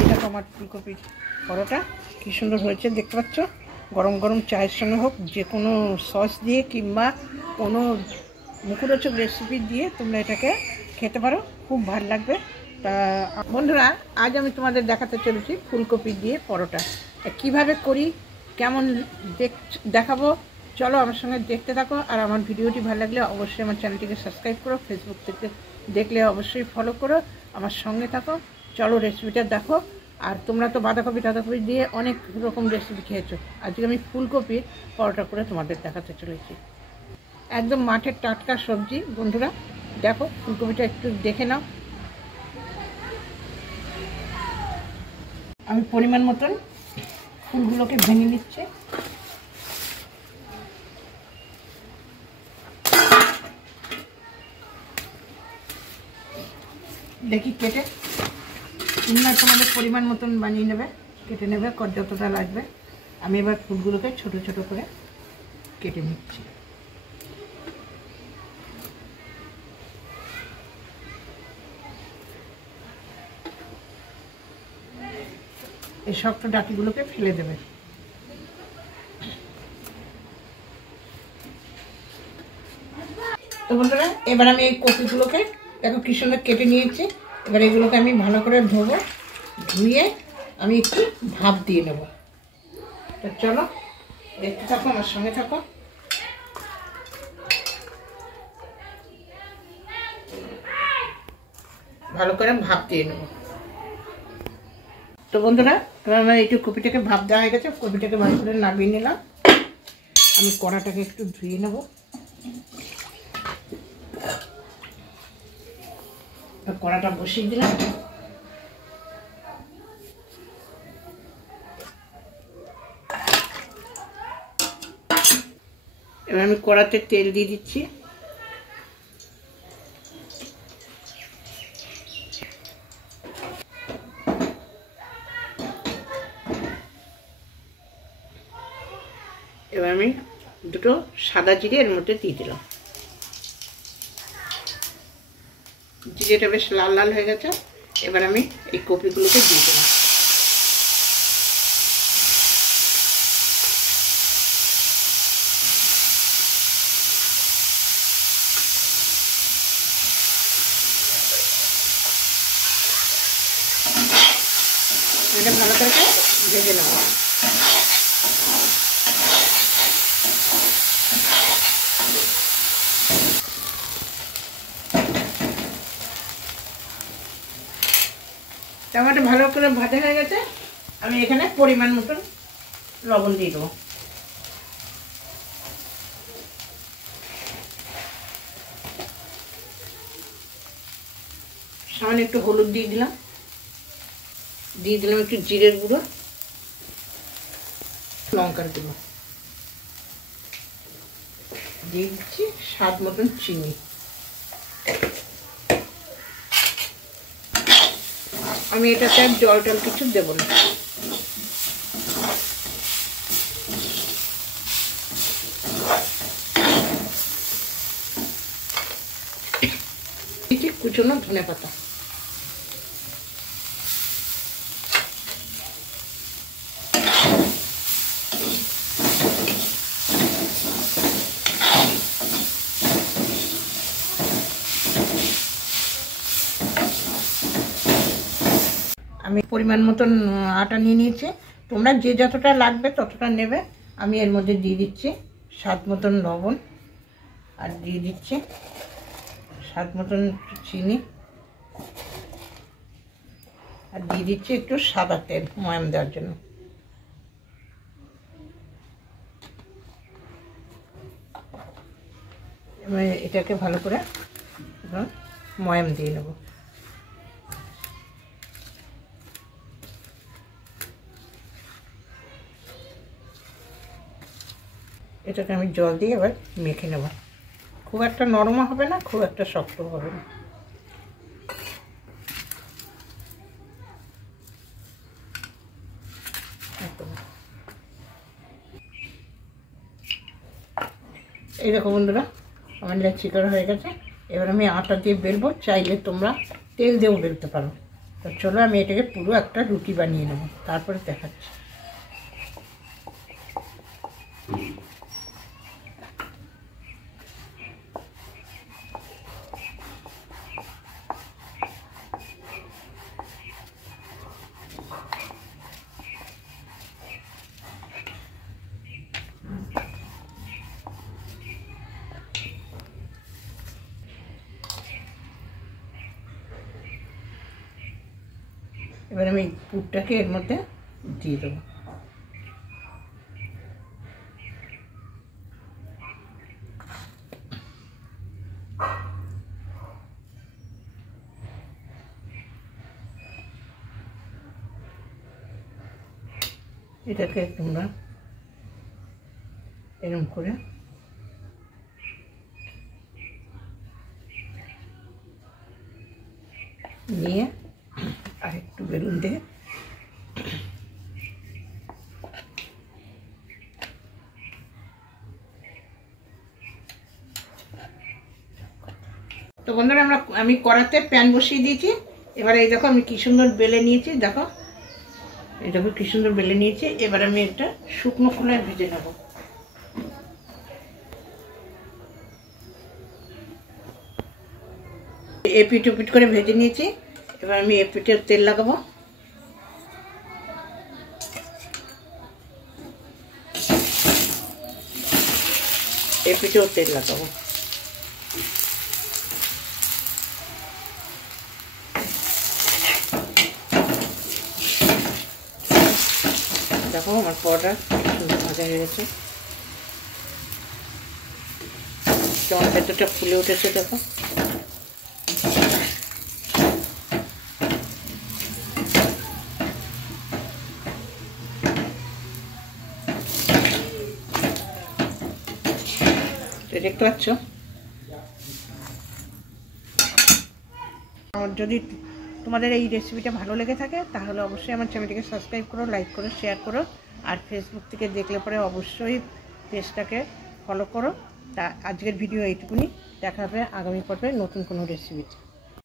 এটা তো আমার ফুলকপির পরোটা কি সুন্দর হয়েছে দেখতে পাচ্ছ। গরম গরম চায়ের সঙ্গে হোক, যে কোনো সস দিয়ে কিংবা কোনো মুখরোচক রেসিপি দিয়ে তোমরা এটাকে খেতে পারো, খুব ভালো লাগবে। তা বন্ধুরা, আজ আমি তোমাদের দেখাতে চলেছি ফুলকপি দিয়ে পরোটা কিভাবে করি, কেমন দেখাবো। চলো আমার সঙ্গে দেখতে থাকো। আর আমার ভিডিওটি ভালো লাগলে অবশ্যই আমার চ্যানেলটিকে সাবস্ক্রাইব করো, ফেসবুক থেকে দেখলে অবশ্যই ফলো করো, আমার সঙ্গে থাকো। চলো রেসিপিটা দেখো। আর তোমরা তো বাঁধাকপি দিয়ে অনেক রকম রেসিপি খেয়েছো, আজকে আমি ফুলকপির পরোটা করে তোমাদের দেখাতে চলেছি। একদম মাঠের টাটকা সবজি। বন্ধুরা দেখো, ফুলকপিটা একটু দেখে নাও। আমি পরিমাণ মতন ফুলগুলোকে ভেঙে নিচ্ছি। দেখি কেটে তোমরা তোমাদের পরিমাণ মতন বানিয়ে নেবে, কেটে নেবে যতটা লাগবে। আমি এবার ফুলগুলোকে ছোট ছোট করে কেটে নিচ্ছি। এই শক্ত ডাঁটিগুলোকে ফেলে দেবে। তো বন্ধুরা, এবার আমি এই কপিগুলোকে দেখো কি সুন্দর কেটে নিয়েছি। এবার এগুলোকে আমি ভালো করে ধোবো, ধুয়ে আমি একটু ভাপ দিয়ে নেব। তো চলো দেখতে থাকো, আমার সঙ্গে থাকো। ভালো করে ভাপ দিয়ে নেব। তো বন্ধুরা, আমার একটু কপিটাকে ভাপ দেওয়া হয়ে গেছে, কপিটাকে ভালো করে নামিয়ে নিলাম। আমি কড়াটাকে একটু ধুয়ে নেব। কড়াটা বসিয়ে দিলাম। এবার আমি কড়াতে তেল দিয়ে দিচ্ছি। এবার আমি দুটো সাদা জিরে এর মধ্যে দিয়ে দিলাম। জিরেটা বেশ লাল লাল হয়ে গেছে। এবার আমি এই কপিগুলোকে দিয়ে দিলাম। এটা ভালো করে ভেজে নেব। টমেটো ভালো করে ভাজা হয়ে গেছে। আমি এখানে পরিমাণ মতন লবণ দিয়ে দেবো। সামান্য একটু হলুদ দিয়ে দিলাম। দিয়ে দিলাম একটু জিরের গুঁড়ো, লঙ্কার গুঁড়ো দিয়ে দিচ্ছি, স্বাদ মতন চিনি। আমি এটাতে আর জল টল কিছু দেবো না। কুচনো ধনে পাতা। আমি পরিমাণ মতন আটা নিয়ে নিয়েছি। তোমরা যে যতটা লাগবে ততটা নেবে। আমি এর মধ্যে দিয়ে দিচ্ছি স্বাদ মতন লবণ, আর দিয়ে দিচ্ছি স্বাদ মতন চিনি, আর দিয়ে দিচ্ছি একটু সাদা তেল ময়াম দেওয়ার জন্য। এবার এটাকে ভালো করে ময়াম দিয়ে নেব। এটাকে আমি জল দিয়ে এবার মেখে নেব। খুব একটা নরমও হবে না, খুব একটা শক্ত হবে না। এই দেখো বন্ধুরা, আমার লেচি করা হয়ে গেছে। এবার আমি আটা দিয়ে বেলবো। চাইলে তোমরা তেল দিয়েও বেলতে পারো। তো চলো আমি এটাকে পুরো একটা রুটি বানিয়ে নেবো, তারপরে দেখাচ্ছি। এবার আমি পুরটাকে এর মধ্যে দিয়ে দেবো। এটাকে তোমরা এরকম করে নিয়ে আর একটু বেলুন দিয়ে তো বন্ধুরা আমি কড়াতে প্যান বসিয়ে দিয়েছি। এবার এই দেখো আমি কি সুন্দর বেলে নিয়েছি, দেখো এই দেখো কি সুন্দর বেলে নিয়েছি। এবার আমি এটা শুকনো খোলায় ভেজে নেব। এপিট ওপিট করে ভেজে নিয়েছি। এবার আমি এপিটের তেল লাগাবো। এপিটেও তেল লাগাবো। দেখো আমার পরোটা সুন্দর ভাজা হয়ে গেছে, কেমন ভেতরটা ফুলে উঠেছে দেখো। দেখতে পাচ্ছ, যদি তোমাদের এই রেসিপিটা ভালো লেগে থাকে তাহলে অবশ্যই আমার চ্যানেলটিকে সাবস্ক্রাইব করো, লাইক করো, শেয়ার করো। আর ফেসবুক থেকে দেখলে পরে অবশ্যই পেজটাকে ফলো করো। তা আজকের ভিডিও এইটুকুনি, দেখা হবে আগামী পর্বে নতুন কোনো রেসিপি।